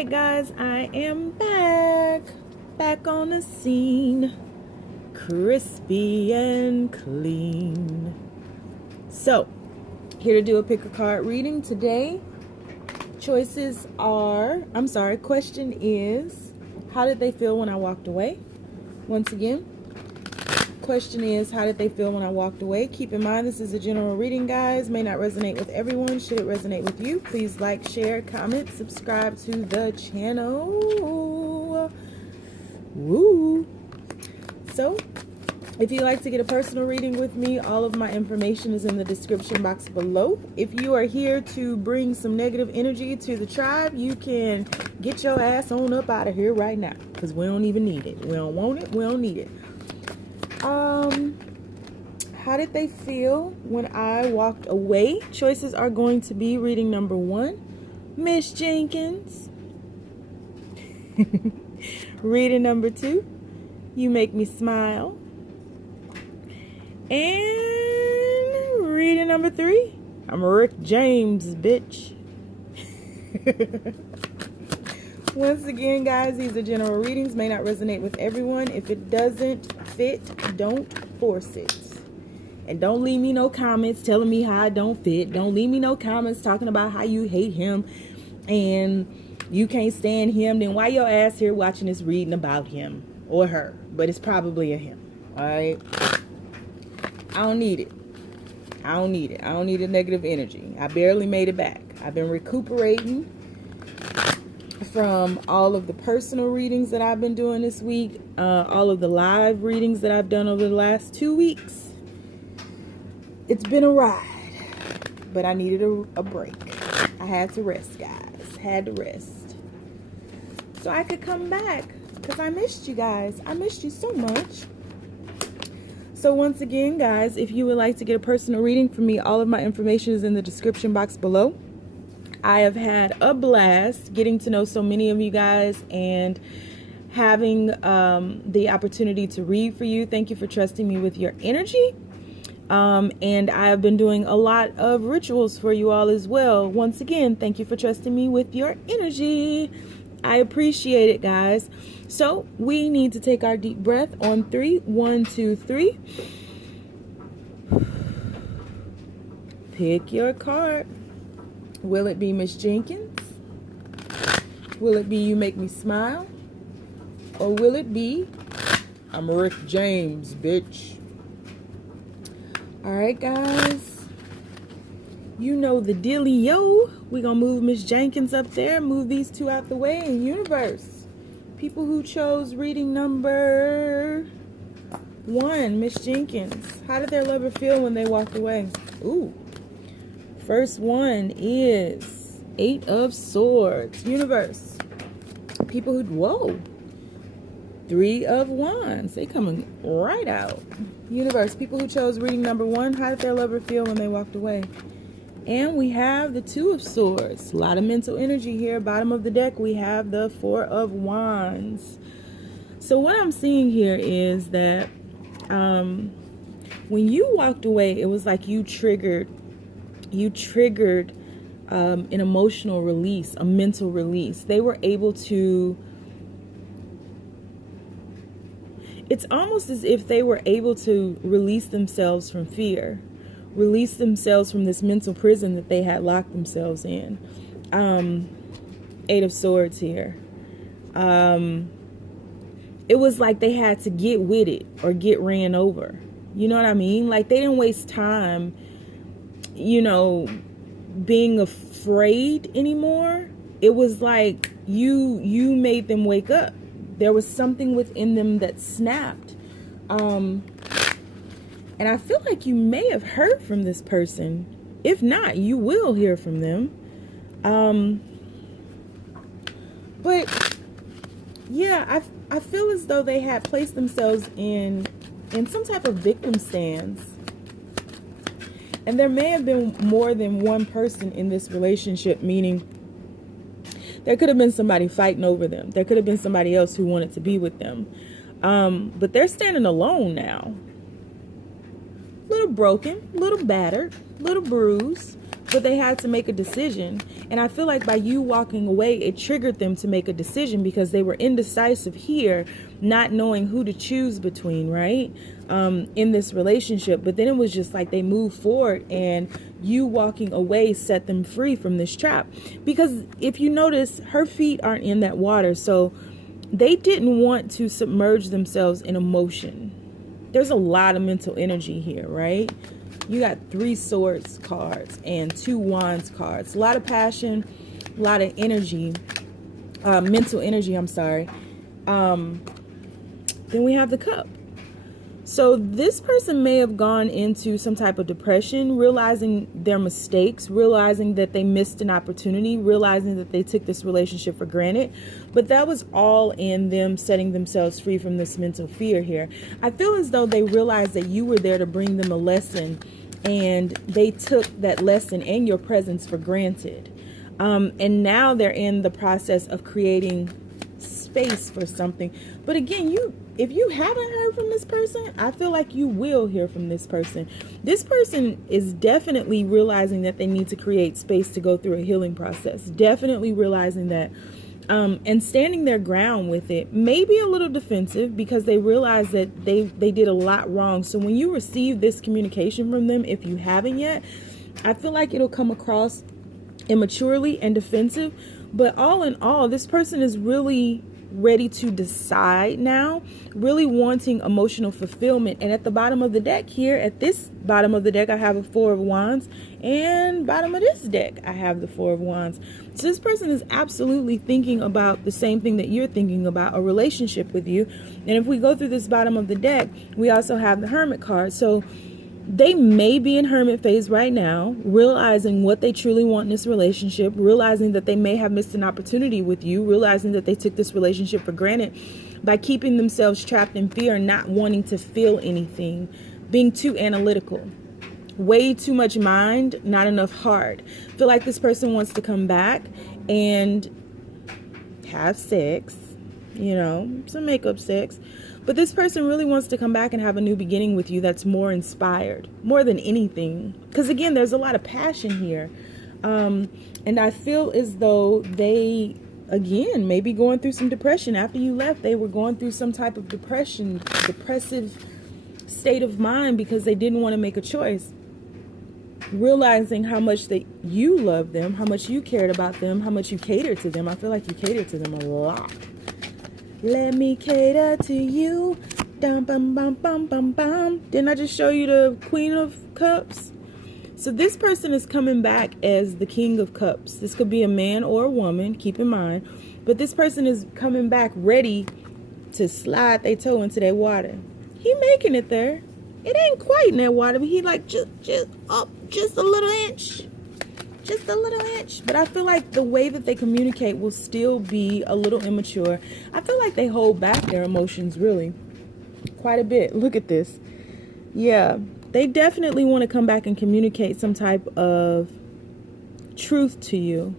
right, guys, I am back on the scene, crispy and clean. So, here to do a pick a card reading today. Question is, how did they feel when I walked away? Once again, question is, how did they feel when I walked away? Keep in mind, this is a general reading, guys. May not resonate with everyone. Should it resonate with you, please like, share, comment, subscribe to the channel. Woo! So, if you'd like to get a personal reading with me, all of my information is in the description box below. If you are here to bring some negative energy to the tribe, you can get your ass on up out of here right now, because we don't even need it. We don't want it. We don't need it. How did they feel when I walked away? Choices are going to be reading number 1, Miss Jenkins. Reading number 2, You Make Me Smile. And reading number 3, I'm Rick James, bitch. Once again, guys, these are general readings, may not resonate with everyone. If it doesn't fit, don't force it. And don't leave me no comments telling me how I don't fit. Don't leave me no comments talking about how you hate him and you can't stand him. Then why your ass here watching this reading about him or her? But it's probably a him. All right. I don't need it. I don't need it. I don't need the negative energy. I barely made it back. I've been recuperating from all of the personal readings that I've been doing this week, all of the live readings that I've done over the last 2 weeks. It's been a ride, but I needed a break. I had to rest, guys. Had to rest. So I could come back, because I missed you guys. I missed you so much. So once again, guys, if you would like to get a personal reading from me, all of my information is in the description box below. I have had a blast getting to know so many of you guys and having the opportunity to read for you. Thank you for trusting me with your energy. And I have been doing a lot of rituals for you all as well. Once again, thank you for trusting me with your energy. I appreciate it, guys. So we need to take our deep breath on 3. 1, 2, 3. Pick your card. Will it be Miss Jenkins? Will it be You Make Me Smile? Or will it be I'm Rick James, bitch? Alright, guys. You know the dealio. We're going to move Miss Jenkins up there. Move these two out the way. And universe, people who chose reading number 1, Miss Jenkins. How did their lover feel when they walked away? Ooh. First one is 8 of Swords. Universe, people who, whoa. 3 of Wands. They coming right out. Universe, people who chose reading number 1, how did their lover feel when they walked away? And we have the 2 of Swords. A lot of mental energy here. Bottom of the deck, we have the 4 of Wands. So what I'm seeing here is that when you walked away, it was like you triggered an emotional release, a mental release. They were able to, it's almost as if they were able to release themselves from fear, release themselves from this mental prison that they had locked themselves in. 8 of Swords here. It was like they had to get with it or get ran over. You know what I mean? Like they didn't waste time, you know, being afraid anymore. It was like you made them wake up. There was something within them that snapped. And I feel like you may have heard from this person. If not, you will hear from them. But yeah, I feel as though they had placed themselves in some type of victim stance. And there may have been more than one person in this relationship, meaning there could have been somebody fighting over them. There could have been somebody else who wanted to be with them. But they're standing alone now. Little broken, little battered, little bruised. but they had to make a decision. And I feel like by you walking away, it triggered them to make a decision because they were indecisive here, not knowing who to choose between, right? In this relationship. But then it was just like they moved forward, and you walking away set them free from this trap. Because if you notice, her feet aren't in that water. So they didn't want to submerge themselves in emotion. There's a lot of mental energy here, right? You got 3 swords cards and 2 wands cards. A lot of passion, a lot of energy, mental energy, I'm sorry. Then we have the cup. So this person may have gone into some type of depression, realizing their mistakes, realizing that they missed an opportunity, realizing that they took this relationship for granted. But that was all in them setting themselves free from this mental fear here. I feel as though they realized that you were there to bring them a lesson, and they took that lesson and your presence for granted. And now they're in the process of creating space for something. But again, if you haven't heard from this person, I feel like you will hear from this person. This person is definitely realizing that they need to create space to go through a healing process. Definitely realizing that. And standing their ground with it. Maybe a little defensive because they realize that they did a lot wrong. So when you receive this communication from them, if you haven't yet, I feel like it'll come across immaturely and defensive. But all in all, this person is really ready to decide now, really wanting emotional fulfillment. And at the bottom of the deck here, at this bottom of the deck, I have a 4 of Wands, and bottom of this deck, I have the 4 of Wands. So this person is absolutely thinking about the same thing that you're thinking about, a relationship with you. And if we go through this bottom of the deck, we also have the Hermit card. So they may be in hermit phase right now, realizing what they truly want in this relationship, realizing that they may have missed an opportunity with you, realizing that they took this relationship for granted by keeping themselves trapped in fear and not wanting to feel anything, being too analytical, way too much mind, not enough heart. Feel like this person wants to come back and have sex, some makeup sex. But this person really wants to come back and have a new beginning with you that's more inspired, more than anything. Because again, there's a lot of passion here. And I feel as though they, again, may be going through some depression. After you left, they were going through some type of depressive state of mind because they didn't want to make a choice. Realizing how much that you love them, how much you cared about them, how much you catered to them. I feel like you catered to them a lot. Let me cater to you. Dum, bum, bum, bum, bum, bum. Didn't I just show you the Queen of Cups? So this person is coming back as the King of Cups. This could be a man or a woman, keep in mind. But this person is coming back ready to slide their toe into that water. He making it there. It ain't quite in that water, but he like just up just a little inch. Just a little inch. But I feel like the way that they communicate will still be a little immature. I feel like they hold back their emotions really quite a bit. Look at this. Yeah, they definitely want to come back and communicate some type of truth to you.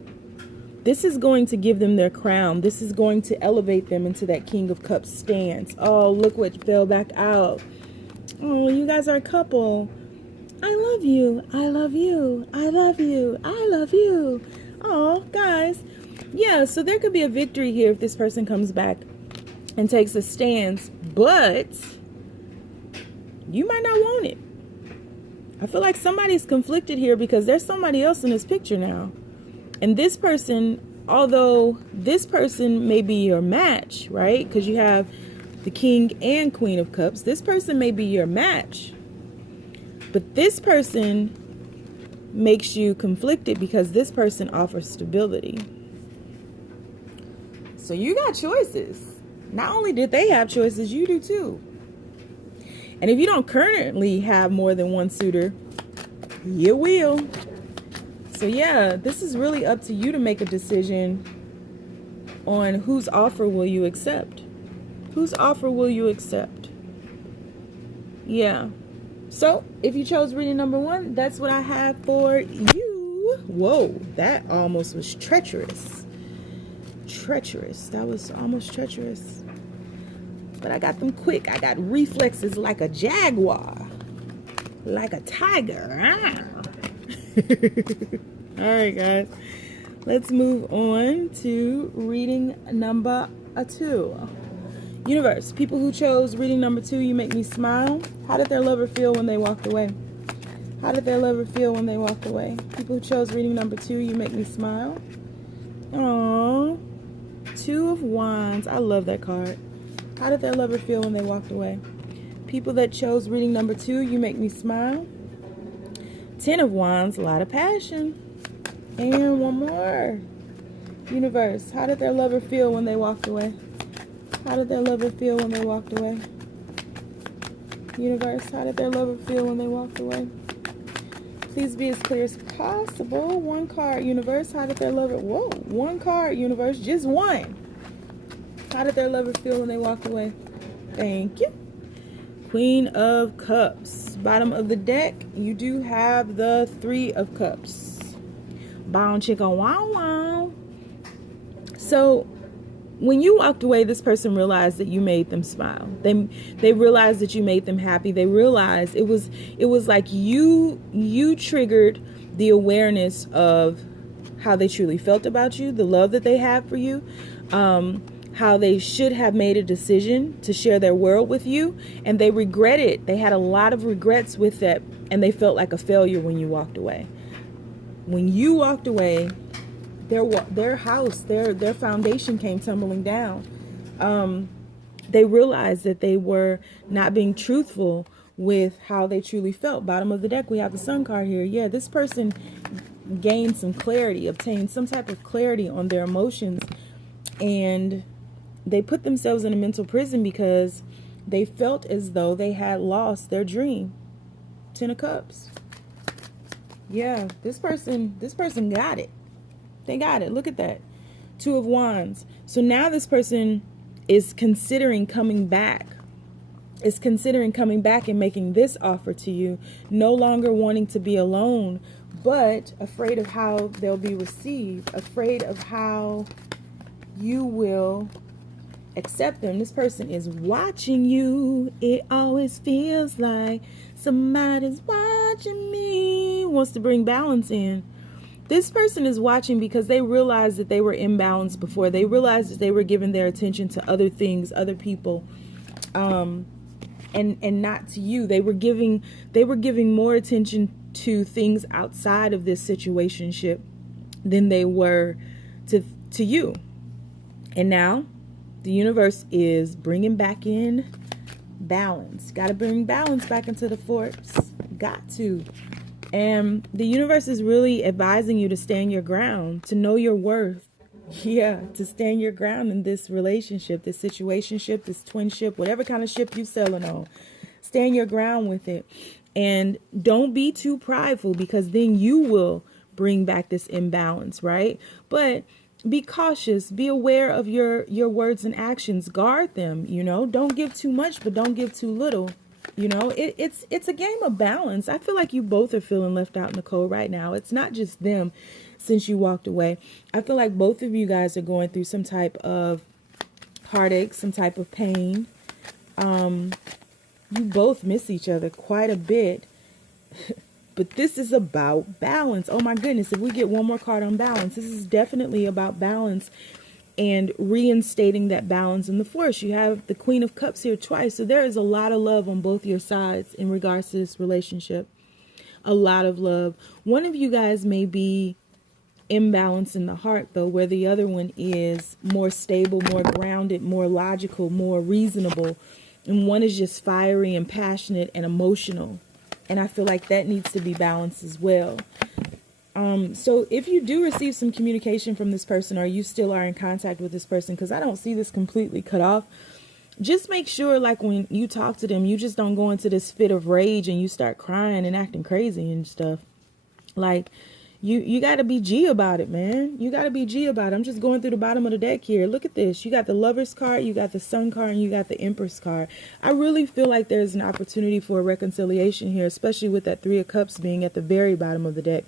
This is going to give them their crown. This is going to elevate them into that King of Cups stance. Oh, look what fell back out. Oh, you guys are a couple. I love you. I love you. I love you. I love you. Oh, guys. Yeah, so there could be a victory here if this person comes back and takes a stance, but you might not want it. I feel like somebody's conflicted here because there's somebody else in this picture now. And this person, although this person may be your match, right? Because you have the King and Queen of Cups. This person may be your match. But this person makes you conflicted because this person offers stability. So you got choices. Not only did they have choices, you do too. And if you don't currently have more than one suitor, you will. So yeah, this is really up to you to make a decision on whose offer will you accept. Whose offer will you accept? Yeah. So, if you chose reading number 1, that's what I have for you. Whoa, that almost was treacherous. Treacherous. That was almost treacherous. But I got them quick. I got reflexes like a jaguar. Like a tiger. All right, guys. Let's move on to reading number 2. Universe, people who chose reading number 2, you make me smile. How did their lover feel when they walked away? How did their lover feel when they walked away? People who chose reading number 2, you make me smile. Aww. 2 of Wands. I love that card. How did their lover feel when they walked away? People that chose reading number 2, you make me smile. 10 of Wands. A lot of passion. And one more. Universe, how did their lover feel when they walked away? How did their lover feel when they walked away? Universe, how did their lover feel when they walked away? Please be as clear as possible. One card, universe. How did their lover... Whoa, one card, universe. Just one. How did their lover feel when they walked away? Thank you. Queen of Cups. Bottom of the deck, you do have the 3 of Cups. Bound chicken, wow, wow. So, when you walked away, this person realized that you made them smile. They realized that you made them happy. They realized it was like you triggered the awareness of how they truly felt about you, the love that they have for you, how they should have made a decision to share their world with you, and they regret it. They had a lot of regrets with that, and they felt like a failure when you walked away. When you walked away, their house, their foundation came tumbling down. They realized that they were not being truthful with how they truly felt. Bottom of the deck, we have the Sun card here. Yeah, this person gained some clarity, obtained some type of clarity on their emotions, and they put themselves in a mental prison because they felt as though they had lost their dream. 10 of Cups. Yeah, this person got it. They got it. Look at that. 2 of Wands. So now this person is considering coming back. Is considering coming back and making this offer to you. No longer wanting to be alone, but afraid of how they'll be received. Afraid of how you will accept them. This person is watching you. It always feels like somebody's watching me. Wants to bring balance in. This person is watching because they realized that they were imbalanced before. They realized that they were giving their attention to other things, other people, and not to you. They were giving more attention to things outside of this situationship than they were to you. And now the universe is bringing back in balance. Got to bring balance back into the force. Got to. And the universe is really advising you to stand your ground, to know your worth. Yeah, to stand your ground in this relationship, this situationship, this twinship, whatever kind of ship you sailing on. Stand your ground with it. And don't be too prideful, because then you will bring back this imbalance, right? But be cautious. Be aware of your words and actions. Guard them, Don't give too much, but don't give too little. It's a game of balance. I feel like you both are feeling left out in the cold right now. It's not just them since you walked away. I feel like both of you guys are going through some type of heartache, some type of pain. You both miss each other quite a bit. But this is about balance. Oh my goodness, if we get one more card on balance, this is definitely about balance and reinstating that balance in the force. You have the Queen of Cups here twice. So there is a lot of love on both your sides in regards to this relationship. A lot of love. One of you guys may be imbalanced in the heart, though, where the other one is more stable, more grounded, more logical, more reasonable. And one is just fiery and passionate and emotional. And I feel like that needs to be balanced as well. So if you do receive some communication from this person, or you still are in contact with this person, because I don't see this completely cut off, just make sure, like, when you talk to them, you just don't go into this fit of rage and you start crying and acting crazy and stuff. Like, you got to be G about it, man. You got to be G about it. I'm just going through the bottom of the deck here. Look at this. You got the Lover's card, you got the Sun card, and you got the Empress card. I really feel like there's an opportunity for a reconciliation here, especially with that 3 of Cups being at the very bottom of the deck.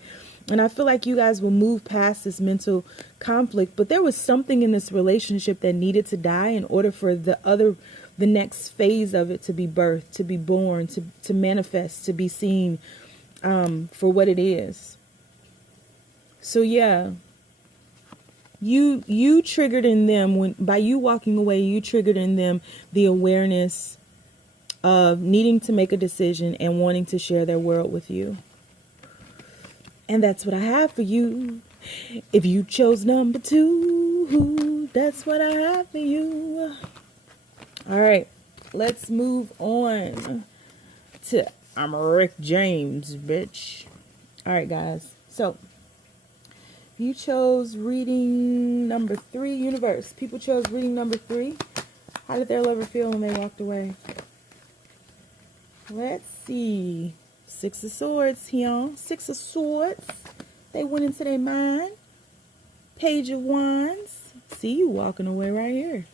And I feel like you guys will move past this mental conflict. But there was something in this relationship that needed to die in order for the next phase of it to be birthed, to be born, to manifest, to be seen for what it is. So yeah, you triggered in them, when by you walking away, you triggered in them the awareness of needing to make a decision and wanting to share their world with you. And that's what I have for you. If you chose number 2, that's what I have for you. All right, let's move on to I'm Rick James, bitch. All right, guys. So you chose reading number 3, universe. People chose reading number 3. How did their lover feel when they walked away? Let's see. 6 of Swords here. 6 of Swords. They went into their mind. Page of Wands. See you walking away right here.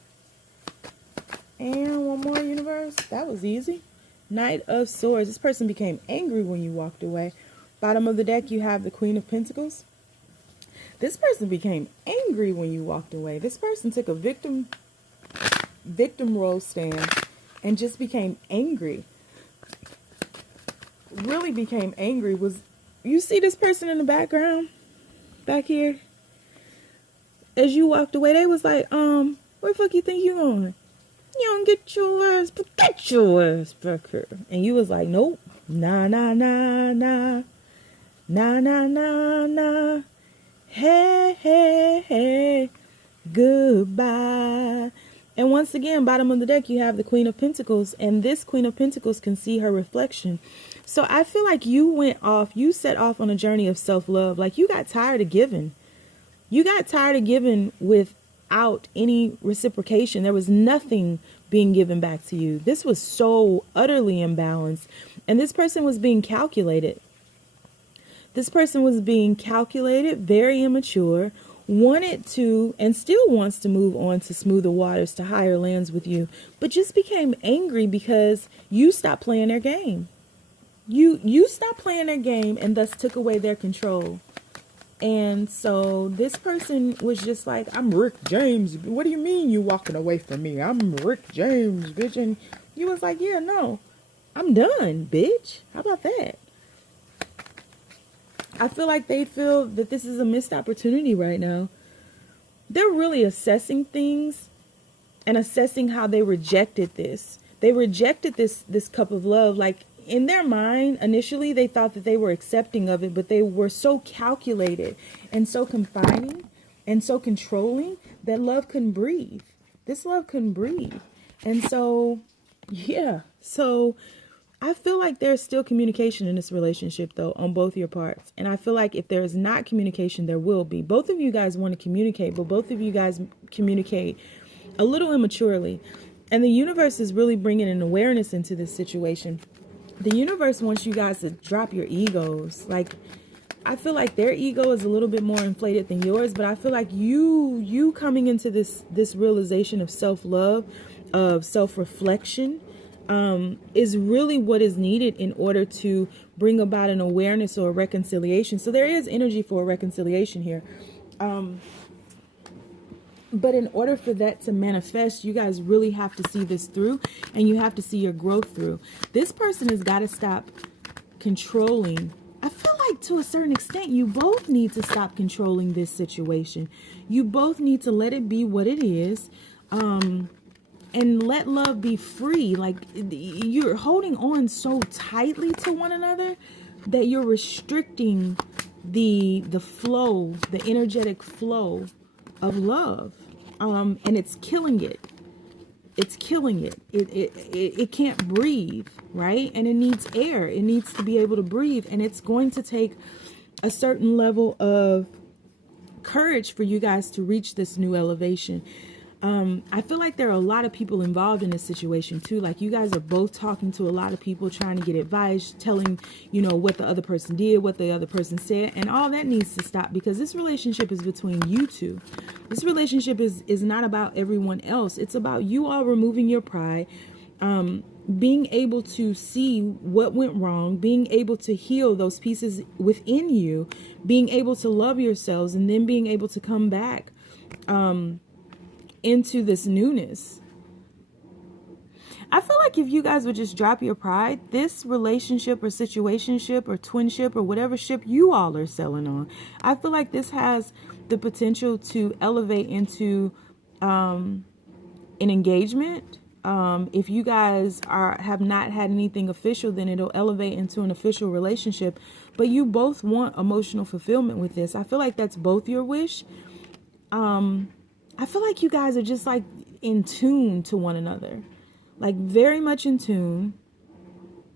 And one more, universe. That was easy. Knight of Swords. This person became angry when you walked away. Bottom of the deck, you have the Queen of Pentacles. This person became angry when you walked away. This person took a victim role stand and just became angry. Really became angry. You see this person in the background? Back here? As you walked away, they was like, where the fuck you think you going? You don't get your ass, but get your ass back here. And you was like, nope. Nah, nah, nah, nah. Nah, nah, nah, nah. Hey, hey, hey. Goodbye. And once again, bottom of the deck, you have the Queen of Pentacles. And this Queen of Pentacles can see her reflection. So I feel like you set off on a journey of self-love. Like you got tired of giving. You got tired of giving without any reciprocation. There was nothing being given back to you. This was so utterly imbalanced. And this person was being calculated. This person was being calculated, very immature, wanted to and still wants to move on to smoother waters, to higher lands with you, but just became angry because you stopped playing their game. You stopped playing their game and thus took away their control. And so this person was just like, I'm Rick James. What do you mean you walking away from me? I'm Rick James, bitch. And you was like, yeah, no, I'm done, bitch. How about that? I feel like they feel that this is a missed opportunity right now. They're really assessing things and assessing how they rejected this. They rejected this cup of love. Like in their mind, initially, they thought that they were accepting of it, but they were so calculated and so confining and so controlling that love couldn't breathe. This love couldn't breathe. And so, yeah. So I feel like there's still communication in this relationship, though, on both your parts. And I feel like if there is not communication, there will be. Both of you guys want to communicate, but both of you guys communicate a little immaturely. And the universe is really bringing an awareness into this situation. The universe wants you guys to drop your egos. Like, I feel like their ego is a little bit more inflated than yours, but I feel like you coming into this realization of self-love, of self-reflection, is really what is needed in order to bring about an awareness or a reconciliation. So there is energy for a reconciliation here. But in order for that to manifest, you guys really have to see this through, and you have to see your growth through. This person has got to stop controlling. I feel like to a certain extent, you both need to stop controlling this situation. You both need to let it be what it is. And let love be free. Like you're holding on so tightly to one another that you're restricting the flow, the energetic flow of love. And it's killing it. It's killing it. It can't breathe, right? And it needs air. It needs to be able to breathe. And it's going to take a certain level of courage for you guys to reach this new elevation. I feel like there are a lot of people involved in this situation too. Like you guys are both talking to a lot of people, trying to get advice, telling, you know, what the other person did, what the other person said, and all that needs to stop, because this relationship is between you two. This relationship is not about everyone else. It's about you all removing your pride, being able to see what went wrong, being able to heal those pieces within you, being able to love yourselves, and then being able to come back, into this newness. I feel like if you guys would just drop your pride, this relationship or situationship or twinship or whatever ship you all are selling on, I feel like this has the potential to elevate into an engagement. If you guys have not had anything official, then it'll elevate into an official relationship. But you both want emotional fulfillment with this. I feel like that's both your wish. I feel like you guys are just like in tune to one another, like very much in tune,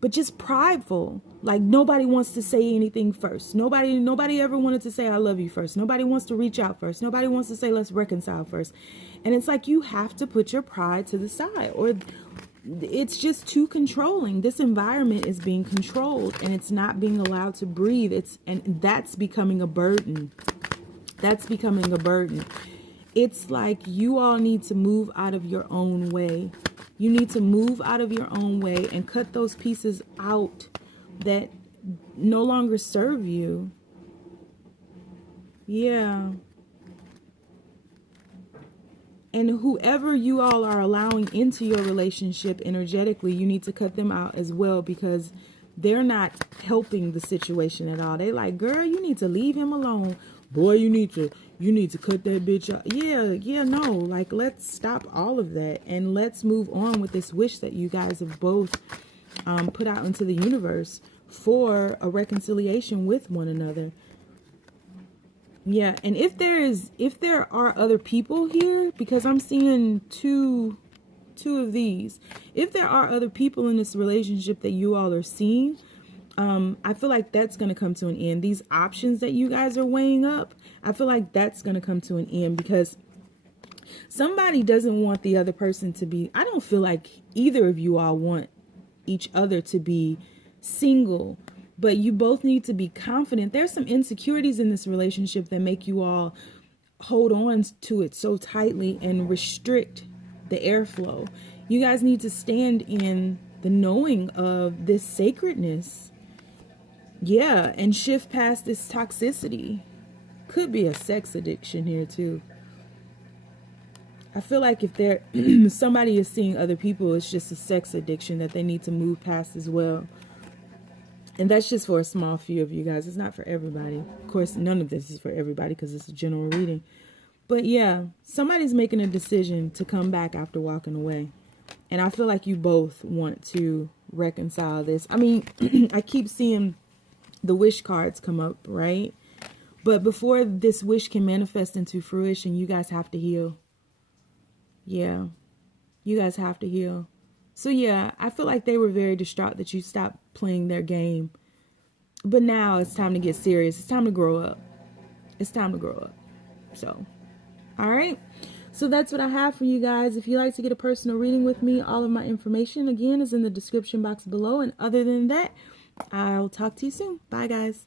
but just prideful. Like nobody wants to say anything first. Nobody ever wanted to say I love you first. Nobody wants to reach out first. Nobody wants to say let's reconcile first. And it's like you have to put your pride to the side, or it's just too controlling. This environment is being controlled and it's not being allowed to breathe. And that's becoming a burden. That's becoming a burden. It's like you all need to move out of your own way. You need to move out of your own way and cut those pieces out that no longer serve you. Yeah. And whoever you all are allowing into your relationship energetically, you need to cut them out as well, because they're not helping the situation at all. They like, girl, you need to leave him alone. Boy, you need to cut that bitch out. Yeah, no. Like, let's stop all of that and let's move on with this wish that you guys have both put out into the universe for a reconciliation with one another. Yeah, and if there are other people here, because I'm seeing two of these. If there are other people in this relationship that you all are seeing, I feel like that's going to come to an end. These options that you guys are weighing up, I feel like that's going to come to an end, because somebody doesn't want the other person to be, I don't feel like either of you all want each other to be single, but you both need to be confident. There's some insecurities in this relationship that make you all hold on to it so tightly and restrict the airflow. You guys need to stand in the knowing of this sacredness. Yeah, and shift past this toxicity. Could be a sex addiction here too. I feel like if somebody is seeing other people, it's just a sex addiction that they need to move past as well. And that's just for a small few of you guys. It's not for everybody. Of course, none of this is for everybody because it's a general reading. But yeah, somebody's making a decision to come back after walking away. And I feel like you both want to reconcile this. I mean, I keep seeing the wish cards come up, right? But before this wish can manifest into fruition, you guys have to heal. Yeah, you guys have to heal. So yeah, I feel like they were very distraught that you stopped playing their game. But now it's time to get serious. It's time to grow up. It's time to grow up. So, all right. So that's what I have for you guys. If you'd like to get a personal reading with me, all of my information, again, is in the description box below. And other than that, I'll talk to you soon. Bye, guys.